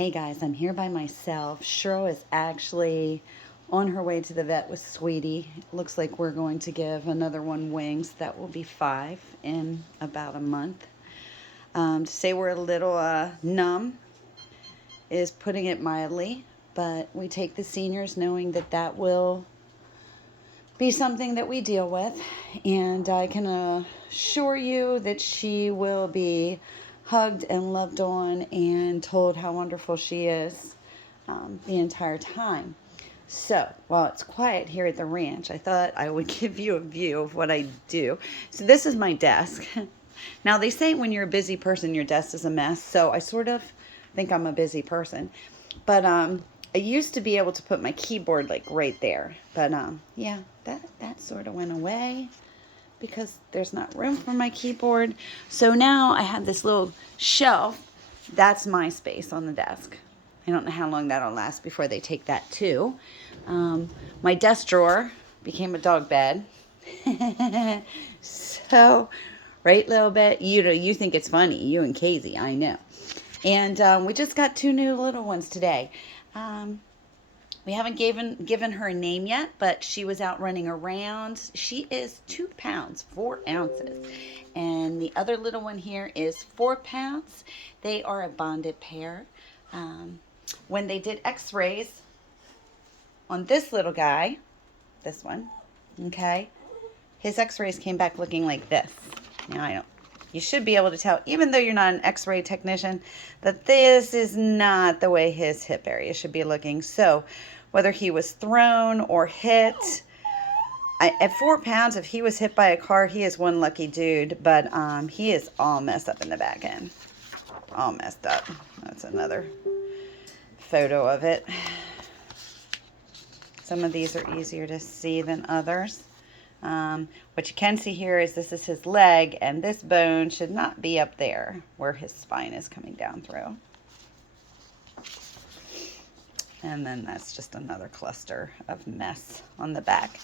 Hey guys, I'm here by myself. Shiro is actually on her way to the vet with Sweetie. It looks like we're going to give another one wings. That will be 5 in about a month. To say we're a little numb is putting it mildly, but we take the seniors knowing that that will be something that we deal with, and I can assure you that she will be hugged and loved on and told how wonderful she is the entire time. So while it's quiet here at the ranch, I thought I would give you a view of what I do. So this is my desk. Now they say when you're a busy person, your desk is a mess. So I sort of think I'm a busy person, but I used to be able to put my keyboard like right there, but yeah, that sort of went away because there's not room for my keyboard. So now I have this little shelf. That's my space on the desk. I don't know how long that'll last before they take that too. My desk drawer became a dog bed. So, right, little bit. You think it's funny, you and Casey, I know. And we just got 2 new little ones today. We haven't given her a name yet, but she was out running around. She is 2 pounds, 4 ounces. And the other little one here is 4 pounds. They are a bonded pair. When they did x-rays on this little guy, this one, okay, his x-rays came back looking like this. Now, you should be able to tell, even though you're not an x-ray technician, that this is not the way his hip area should be looking. So whether he was thrown or hit, at 4 pounds, if he was hit by a car, he is one lucky dude, but he is all messed up in the back end. All messed up. That's another photo of it. Some of these are easier to see than others. What you can see here is this is his leg, and this bone should not be up there where his spine is coming down through. And then that's just another cluster of mess on the back.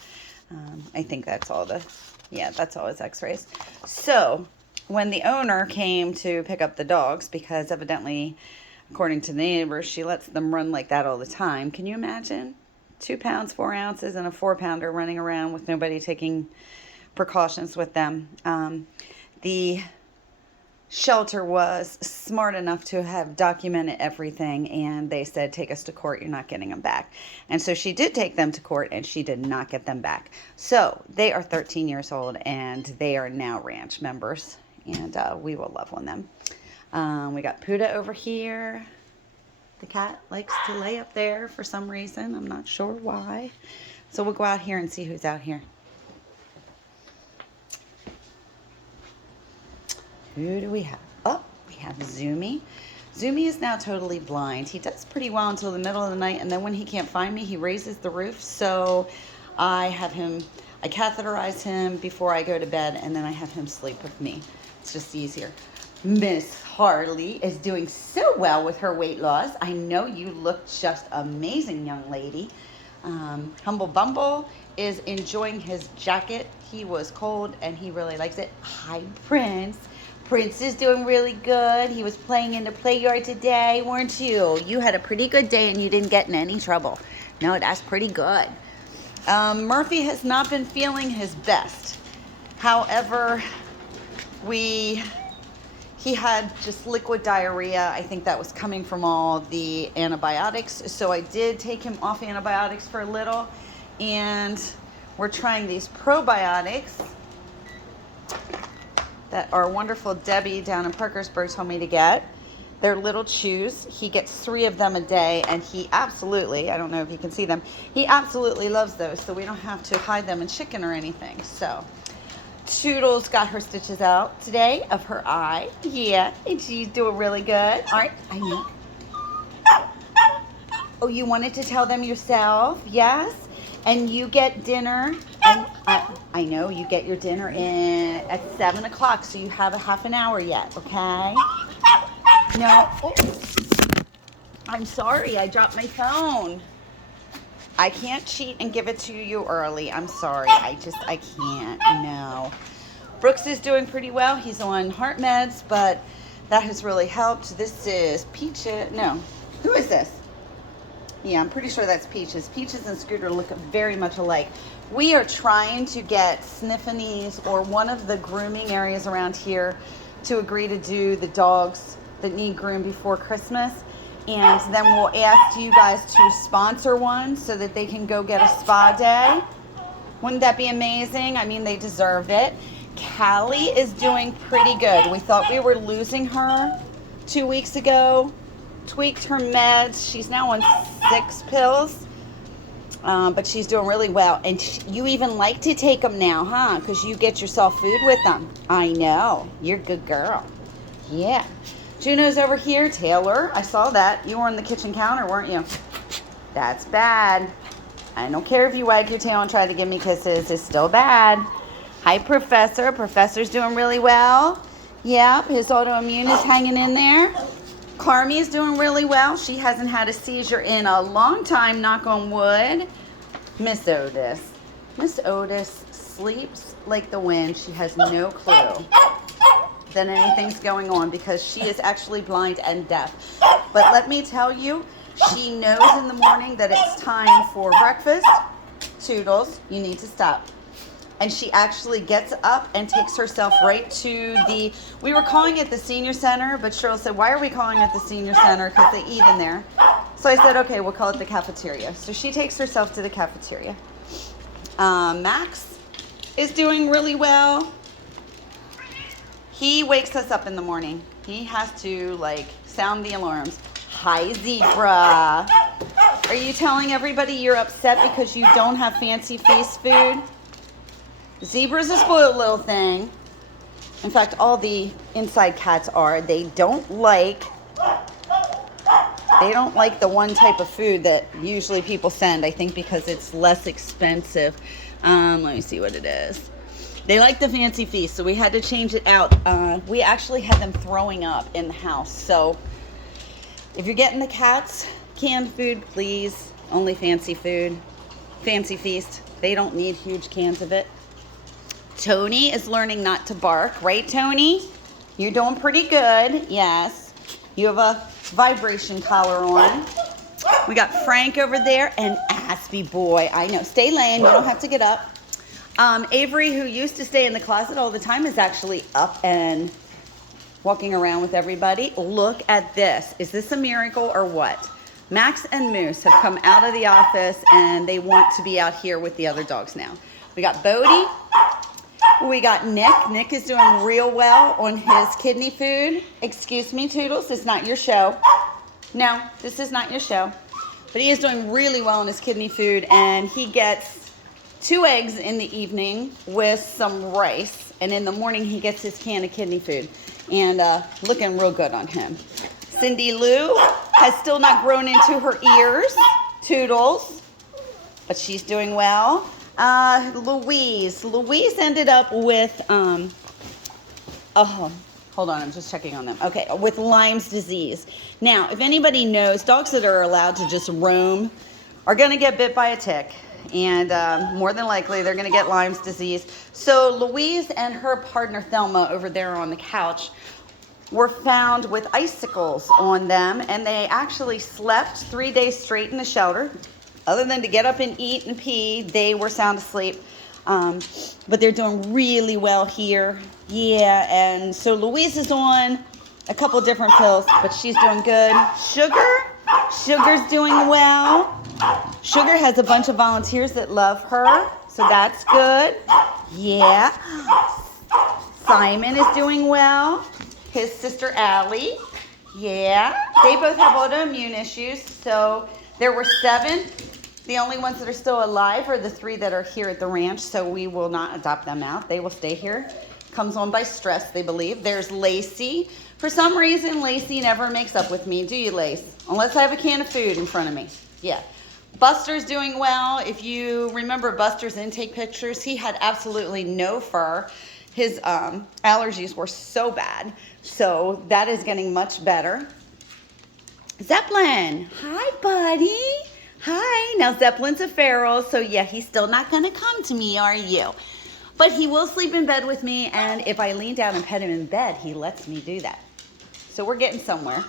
I think that's all that's all his x-rays. So when the owner came to pick up the dogs, because evidently, according to the neighbors, she lets them run like that all the time. Can you imagine? 2 pounds, 4 ounces, and a 4-pounder running around with nobody taking precautions with them. The shelter was smart enough to have documented everything, and they said, take us to court, you're not getting them back. And so she did take them to court, and she did not get them back. So they are 13 years old, and they are now ranch members, and we will love on them. We got Puda over here. The cat likes to lay up there for some reason. I'm not sure why. So we'll go out here and see who's out here. Who do we have? Oh, we have Zumi. Zumi is now totally blind. He does pretty well until the middle of the night, and then when he can't find me, he raises the roof. So I catheterize him before I go to bed, and then I have him sleep with me. It's just easier. Miss Harley is doing so well with her weight loss. I know you look just amazing, young lady. Humble Bumble is enjoying his jacket. He was cold and he really likes it. Hi, Prince. Prince is doing really good. He was playing in the play yard today, weren't you? You had a pretty good day and you didn't get in any trouble. No, that's pretty good. Murphy has not been feeling his best. However, he had just liquid diarrhea. I think that was coming from all the antibiotics. So I did take him off antibiotics for a little. And we're trying these probiotics that our wonderful Debbie down in Parkersburg told me to get. They're little chews. He gets 3 of them a day. And he absolutely, I don't know if you can see them, he absolutely loves those. So we don't have to hide them in chicken or anything. So Toodles got her stitches out today of her eye. Yeah, and she's doing really good. All right, I know. Oh, you wanted to tell them yourself? Yes? And you get dinner. And I know you get your dinner in at 7 o'clock, so you have a half an hour yet, okay? No. Oh. I'm sorry, I dropped my phone. I can't cheat and give it to you early. I'm sorry. I can't. No. Brooks is doing pretty well. He's on heart meds, but that has really helped. This is Peach. No. Who is this? Yeah, I'm pretty sure that's Peaches. Peaches and Scooter look very much alike. We are trying to get Sniffany's or one of the grooming areas around here to agree to do the dogs that need groomed before Christmas. And then we'll ask you guys to sponsor one so that they can go get a spa day. Wouldn't that be amazing? I mean, they deserve it. Callie is doing pretty good. We thought we were losing her 2 weeks ago. Tweaked her meds. She's now on 6 pills, but she's doing really well. And you even like to take them now, huh? Because you get yourself food with them. I know. You're a good girl. Yeah. Juno's over here. Taylor, I saw that. You were on the kitchen counter, weren't you? That's bad. I don't care if you wag your tail and try to give me kisses. It's still bad. Hi, Professor. Professor's doing really well. Yep, his autoimmune is hanging in there. Carmi is doing really well. She hasn't had a seizure in a long time, knock on wood. Miss Otis. Miss Otis sleeps like the wind. She has no clue that anything's going on because she is actually blind and deaf. But let me tell you, she knows in the morning that it's time for breakfast. Toodles, you need to stop. And she actually gets up and takes herself right to we were calling it the senior center, but Cheryl said, why are we calling it the senior center? Because they eat in there. So I said, okay, we'll call it the cafeteria. So she takes herself to the cafeteria. Max is doing really well. He wakes us up in the morning. He has to sound the alarms. Hi, Zebra. Are you telling everybody you're upset because you don't have Fancy Feast food? Zebra's a spoiled little thing. In fact, all the inside cats are. They don't like the one type of food that usually people send, I think because it's less expensive. Let me see what it is. They like the Fancy Feast, so we had to change it out. We actually had them throwing up in the house. So if you're getting the cats canned food, please, only Fancy food. Fancy Feast. They don't need huge cans of it. Tony is learning not to bark, right, Tony? You're doing pretty good, yes. You have a vibration collar on. We got Frank over there and Aspie boy. I know, stay laying, you don't have to get up. Avery, who used to stay in the closet all the time, is actually up and walking around with everybody. Look at this. Is this a miracle or what? Max and Moose have come out of the office and they want to be out here with the other dogs now. We got Bodie. We got Nick. Nick is doing real well on his kidney food. Excuse me, Toodles, it's not your show. No, this is not your show. But he is doing really well on his kidney food, and he gets 2 eggs in the evening with some rice, and in the morning he gets his can of kidney food, and looking real good on him. Cindy Lou has still not grown into her ears, Toodles, but she's doing well. Louise ended up with, hold on, I'm just checking on them. Okay, with Lyme's disease. Now, if anybody knows, dogs that are allowed to just roam are going to get bit by a tick. And more than likely, they're going to get Lyme's disease. So Louise and her partner, Thelma, over there on the couch, were found with icicles on them. And they actually slept 3 days straight in the shelter. Other than to get up and eat and pee, they were sound asleep. But they're doing really well here. Yeah, and so Louise is on a couple different pills, but she's doing good. Sugar's doing well. Sugar has a bunch of volunteers that love her, so that's good. Yeah. Simon is doing well. His sister Allie. Yeah. They both have autoimmune issues, so there were 7. The only ones that are still alive are the 3 that are here at the ranch, so we will not adopt them out. They will stay here. Comes on by stress, they believe. There's Lacey. For some reason, Lacey never makes up with me, do you, Lace? Unless I have a can of food in front of me. Yeah. Buster's doing well. If you remember Buster's intake pictures, he had absolutely no fur. His allergies were so bad. So that is getting much better. Zeppelin. Hi, buddy. Hi. Now, Zeppelin's a feral, so yeah, he's still not going to come to me, are you? But he will sleep in bed with me, and if I lean down and pet him in bed, he lets me do that. So we're getting somewhere.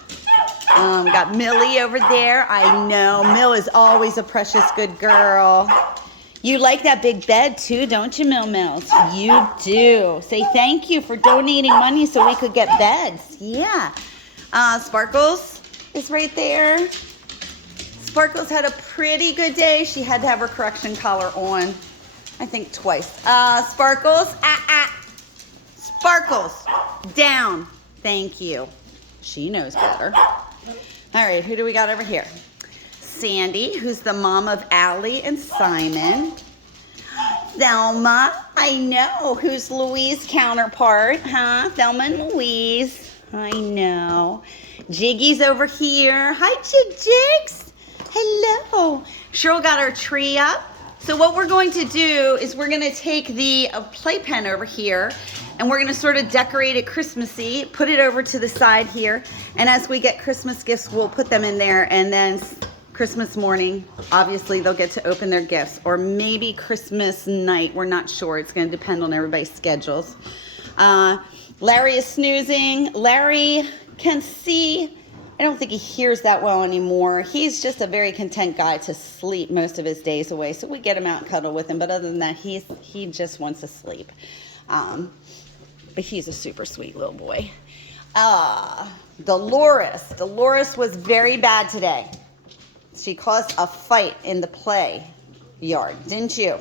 We got Millie over there. I know, Mill is always a precious good girl. You like that big bed too, don't you, Mills? You do. Say thank you for donating money so we could get beds. Yeah. Sparkles is right there. Sparkles had a pretty good day. She had to have her correction collar on, I think twice. Sparkles, Sparkles, down. Thank you. She knows better. All right, who do we got over here? Sandy, who's the mom of Allie and Simon. Thelma, I know, who's Louise's counterpart, huh? Thelma and Louise, I know. Jiggy's over here. Hi, Jigs. Hello. Cheryl got our tree up. So what we're going to do is we're going to take the playpen over here and we're going to sort of decorate it Christmassy, put it over to the side here, and as we get Christmas gifts, we'll put them in there, and then Christmas morning, obviously they'll get to open their gifts, or maybe Christmas night, we're not sure. It's going to depend on everybody's schedules. Larry is snoozing. Larry can see. I don't think he hears that well anymore. He's just a very content guy to sleep most of his days away, so we get him out and cuddle with him, but other than that, he just wants to sleep. But he's a super sweet little boy. Dolores was very bad today. She caused a fight in the play yard, didn't you?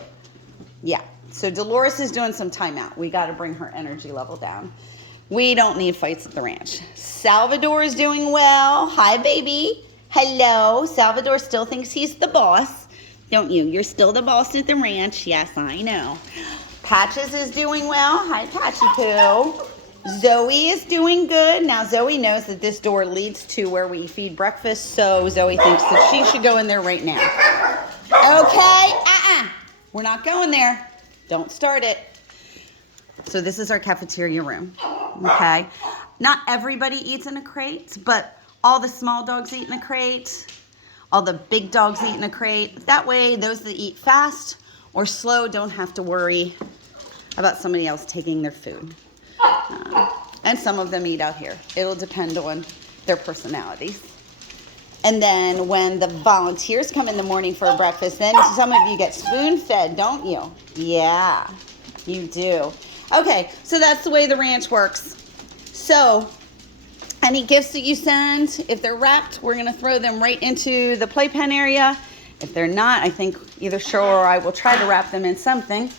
Yeah. So Dolores is doing some timeout. We got to bring her energy level down. We don't need fights at the ranch. Salvador is doing well. Hi, baby. Hello. Salvador still thinks he's the boss, don't you? You're still the boss at the ranch. Yes, I know. Patches is doing well. Hi, Patchy Poo. Zoe is doing good. Now, Zoe knows that this door leads to where we feed breakfast, so Zoe thinks that she should go in there right now. Okay? We're not going there. Don't start it. So this is our cafeteria room, okay? Not everybody eats in a crate, but all the small dogs eat in a crate. All the big dogs eat in a crate. That way, those that eat fast or slow don't have to worry about somebody else taking their food. And some of them eat out here. It'll depend on their personalities. And then when the volunteers come in the morning for a breakfast, then some of you get spoon-fed, don't you? Yeah, you do. Okay, so that's the way the ranch works. So, any gifts that you send, if they're wrapped, we're going to throw them right into the playpen area. If they're not, I think either Cheryl or I will try to wrap them in something.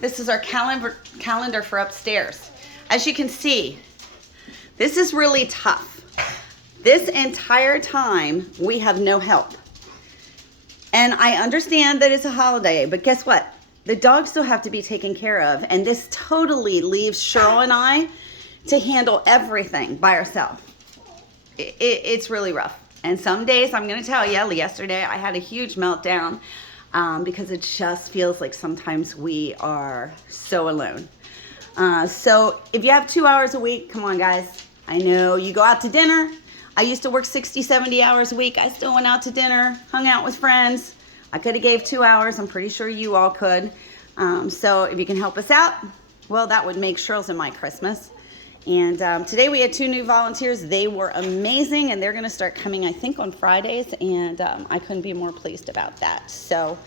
This is our calendar for upstairs. As you can see, this is really tough. This entire time, we have no help. And I understand that it's a holiday, but guess what? The dogs still have to be taken care of, and this totally leaves Cheryl and I to handle everything by ourselves. It's really rough. And some days, I'm going to tell you, yesterday I had a huge meltdown because it just feels like sometimes we are so alone. So if you have 2 hours a week, come on, guys. I know you go out to dinner. I used to work 60, 70 hours a week. I still went out to dinner, hung out with friends. I could have gave 2 hours. I'm pretty sure you all could. So if you can help us out, well, that would make Cheryl's and my Christmas. And today we had 2 new volunteers. They were amazing, and they're going to start coming, I think, on Fridays. And I couldn't be more pleased about that. So,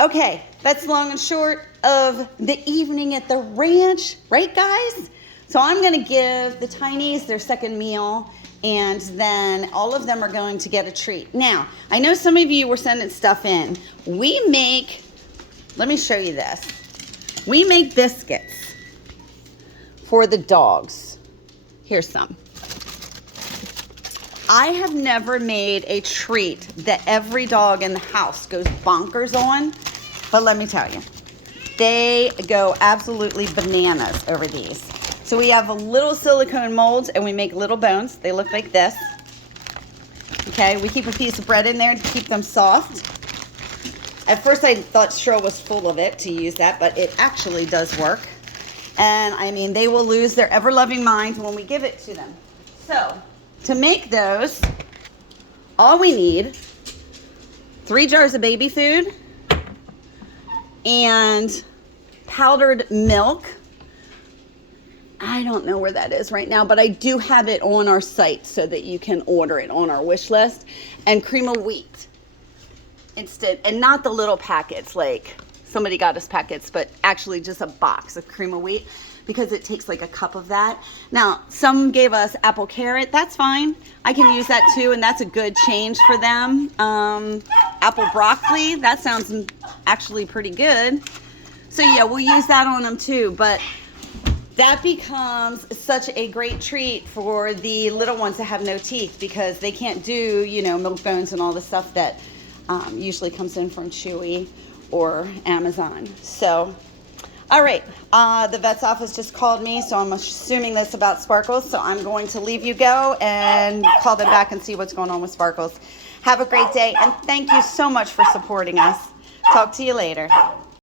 okay, that's long and short of the evening at the ranch. Right, guys? So I'm going to give the Tinies their second meal, and then all of them are going to get a treat. Now, I know some of you were sending stuff in. We make, let me show you this. We make biscuits for the dogs. Here's some. I have never made a treat that every dog in the house goes bonkers on, but let me tell you, they go absolutely bananas over these. So we have a little silicone molds and we make little bones. They look like this. Okay, we keep a piece of bread in there to keep them soft. At first I thought Cheryl was full of it to use that, but it actually does work. And I mean, they will lose their ever-loving minds when we give it to them. So, to make those, all we need, 3 jars of baby food and powdered milk, I don't know where that is right now, but I do have it on our site so that you can order it on our wish list. And cream of wheat instead, and not the little packets like somebody got us packets, but actually just a box of cream of wheat, because it takes like a cup of that. Now, some gave us apple carrot. That's fine. I can use that too, and that's a good change for them. Apple broccoli, that sounds actually pretty good. So yeah, we'll use that on them too, but that becomes such a great treat for the little ones that have no teeth, because they can't do, you know, Milk Bones and all the stuff that usually comes in from Chewy or Amazon. So, all right, the vet's office just called me, so I'm assuming this about Sparkles, so I'm going to leave you go and call them back and see what's going on with Sparkles. Have a great day, and thank you so much for supporting us. Talk to you later.